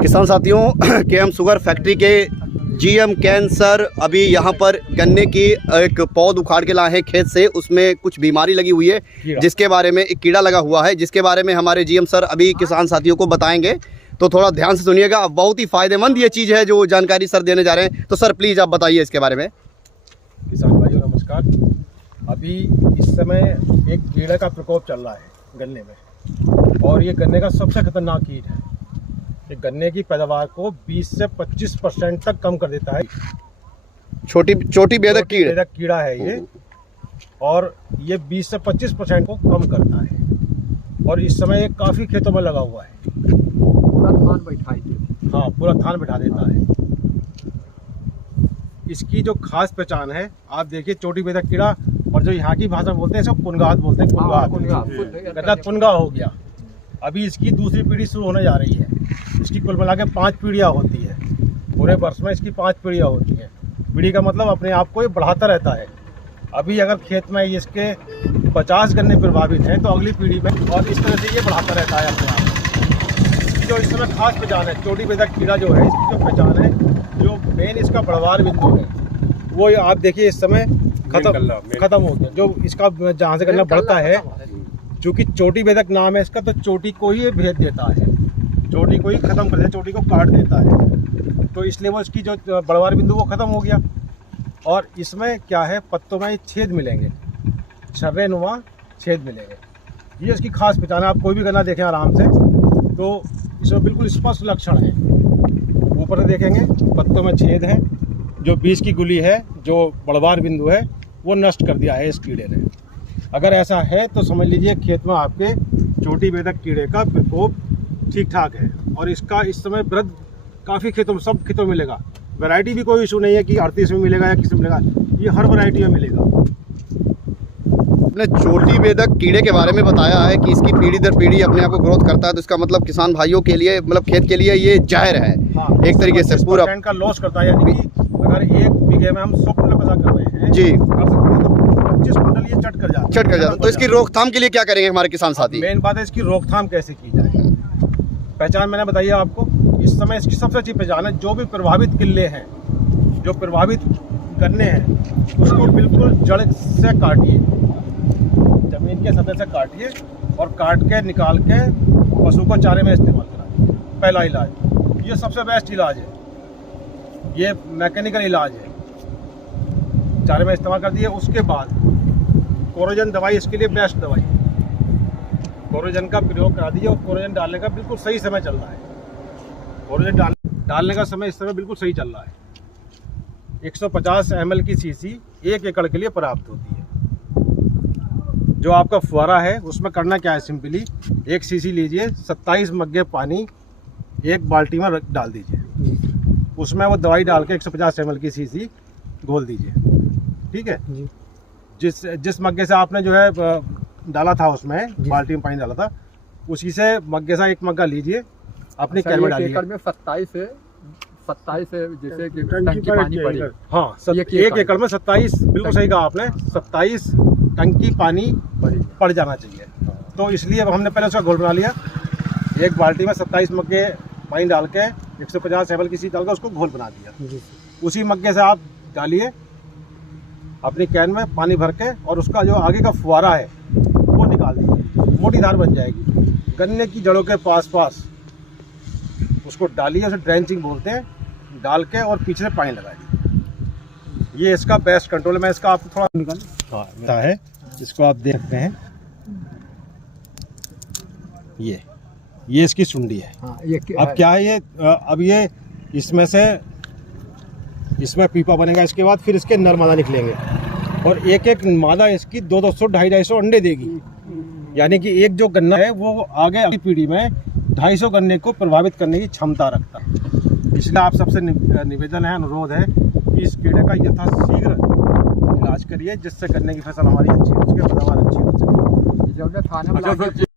किसान साथियों, KM sugar factory के जीएम कैंसर अभी यहाँ पर गन्ने की एक पौध उखाड़ के लाए हैं खेत से। उसमें कुछ बीमारी लगी हुई है जिसके बारे में, एक कीड़ा लगा हुआ है जिसके बारे में हमारे जीएम सर अभी किसान साथियों को बताएंगे। तो थोड़ा ध्यान से सुनिएगा, बहुत ही फ़ायदेमंद ये चीज़ है जो जानकारी सर देने जा रहे हैं। तो सर प्लीज़ आप बताइए इसके बारे में। किसान भाइयों नमस्कार। अभी इस समय एक कीड़े का प्रकोप चल रहा है गन्ने में, और ये गन्ने का सबसे खतरनाक कीट है। ये गन्ने की पैदावार को 20 से 25% तक कम कर देता है। चोटी बेधक कीड़ा है ये, और ये 20 से 25% को कम करता है। और इस समय ये काफ़ी खेतों में लगा हुआ है, पूरा थान बैठा देता है। इसकी जो खास पहचान है, आप देखिए, चोटी बेधक कीड़ा, और जो यहाँ की भाषा में बोलते हैं इसको पुनगाद बोलते हैं। पुनगा हो गया। अभी इसकी दूसरी पीढ़ी शुरू होने जा रही है। इसकी कुल मिला के 5 पीढ़ियाँ होती है। पूरे वर्ष में इसकी 5 पीढ़ियाँ होती हैं। पीढ़ी का मतलब अपने आप को ये बढ़ाता रहता है। अभी अगर खेत में इसके 50 गन्ने प्रभावित हैं तो अगली पीढ़ी में, और इस तरह से ये बढ़ाता रहता है अपने आप को। इसकी जो इस समय खास पहचान है, चोटी बेधक कीड़ा जो है, इसकी जो पहचान है, जो मेन इसका बढ़वार बिंदु है, वो आप देखिए इस समय खत्म हो गया। जो इसका जहाँ से गन्ना बढ़ता है, चूँकि चोटी बेधक नाम है इसका, तो चोटी को ही भेद देता है, चोटी को ही खत्म कर देता है, चोटी को काट देता है। तो इसलिए वो इसकी जो बढ़वार बिंदु वो खत्म हो गया। और इसमें क्या है, पत्तों में छेद मिलेंगे, छर्रेनुमा छेद मिलेंगे। ये इसकी खास पहचान है। आप कोई भी गन्ना देखें आराम से तो इसमें बिल्कुल स्पष्ट लक्षण है। ऊपर से देखेंगे पत्तों में छेद है, जो बीज की गुली है, जो बढ़वार बिंदु है, वो नष्ट कर दिया है इस कीड़े ने। अगर ऐसा है तो समझ लीजिए खेत में आपके चोटी बेधक कीड़े का प्रकोप ठीक ठाक है। और इसका इस समय वृद्धि काफ़ी खेतों में, सब खेतों में मिलेगा। वैरायटी भी कोई इशू नहीं है कि 38 में मिलेगा या किसी में मिलेगा, ये हर वैरायटी में मिलेगा। आपने चोटी बेधक कीड़े के बारे में बताया है कि इसकी पीढ़ी दर पीढ़ी अपने आप को ग्रोथ करता है, तो इसका मतलब किसान भाइयों के लिए, मतलब खेत के लिए ये जहर है। हाँ, एक तरीके से पूरा का लॉस करता है। यानी कि अगर 1 बीघे में हम 100 कुंटल पैदा कर रहे हैं, जी, कर सकते हैं, तो 25 कुंटल ये चट कर जाता है। तो इसकी रोकथाम के लिए क्या करेंगे हमारे किसान साथी? मेन बात है इसकी रोकथाम कैसे की जाए। पहचान मैंने बताई आपको। इस समय इसकी सबसे अच्छी पहचान है, जो भी प्रभावित किले हैं, जो प्रभावित गन्ने हैं, उसको बिल्कुल जड़ से काटिए, जमीन के सतह से काटिए, और काट के निकाल के पशु को चारे में इस्तेमाल कराइए। पहला इलाज, ये सबसे बेस्ट इलाज है, ये मैकेनिकल इलाज है। चारे में इस्तेमाल कर दिए। उसके बाद कोरोजन दवाई इसके लिए बेस्ट दवाई है। कोरोजन का प्रयोग करा दीजिए, और कोरोजन डालने का बिल्कुल सही समय चल रहा है। कोरोजन डालने का समय इस समय बिल्कुल सही चल रहा है। 150 ml की शीशी 1 एकड़ के लिए पर्याप्त होती है। जो आपका फुहारा है उसमें करना क्या है, सिंपली 1 शीशी लीजिए, 27 मग्गे पानी 1 बाल्टी में डाल दीजिए। उसमें वो दवाई डाल के 150 ml की शीशी घोल दीजिए। ठीक है जी। जिस मग्गे से आपने जो है डाला था, उसमें बाल्टी में पानी डाला था, उसी से मग्गे से 1 मग्गा लीजिए, अपनी कैन में डालिए। एकड़ में 27 से जैसे कि टंकी पानी पड़ी। हाँ, 1 एकड़ में 27, बिल्कुल सही कहा आपने, 27 टंकी पानी पड़ जाना चाहिए। तो इसलिए हमने पहले उसका घोल बना लिया। 1 बाल्टी में 27 मग्गे पानी डाल के 150 ml की शीशी डाल के उसको घोल बना दिया। उसी मग्गे से आप डालिए अपनी कैन में पानी भर के, और उसका जो आगे का फुहारा है वो निकाल दीजिए, मोटी धार बन जाएगी। गन्ने की जड़ों के पास उसको डालिए, उसे ड्रेंचिंग बोलते हैं, डाल के और पीछे से पानी लगाइए। ये इसका बेस्ट कंट्रोल है। मैं इसका आपको थोड़ा निकालता है, इसको आप देख सकते हैं। ये इसकी सुंडी है। अब क्या है, ये अब ये इसमें पीपा बनेगा। इसके बाद फिर इसके नर मादा निकलेंगे, और एक मादा इसकी 200 250 अंडे देगी। यानी कि एक जो गन्ना है वो आगे अगली पीढ़ी में 250 गन्ने को प्रभावित करने की क्षमता रखता है। इसलिए आप सबसे निवेदन है, अनुरोध है कि इस कीड़े का यथाशीघ्र इलाज करिए, जिससे गन्ने की फसल हमारी अच्छी हो सके, पैदावार अच्छी हो सके।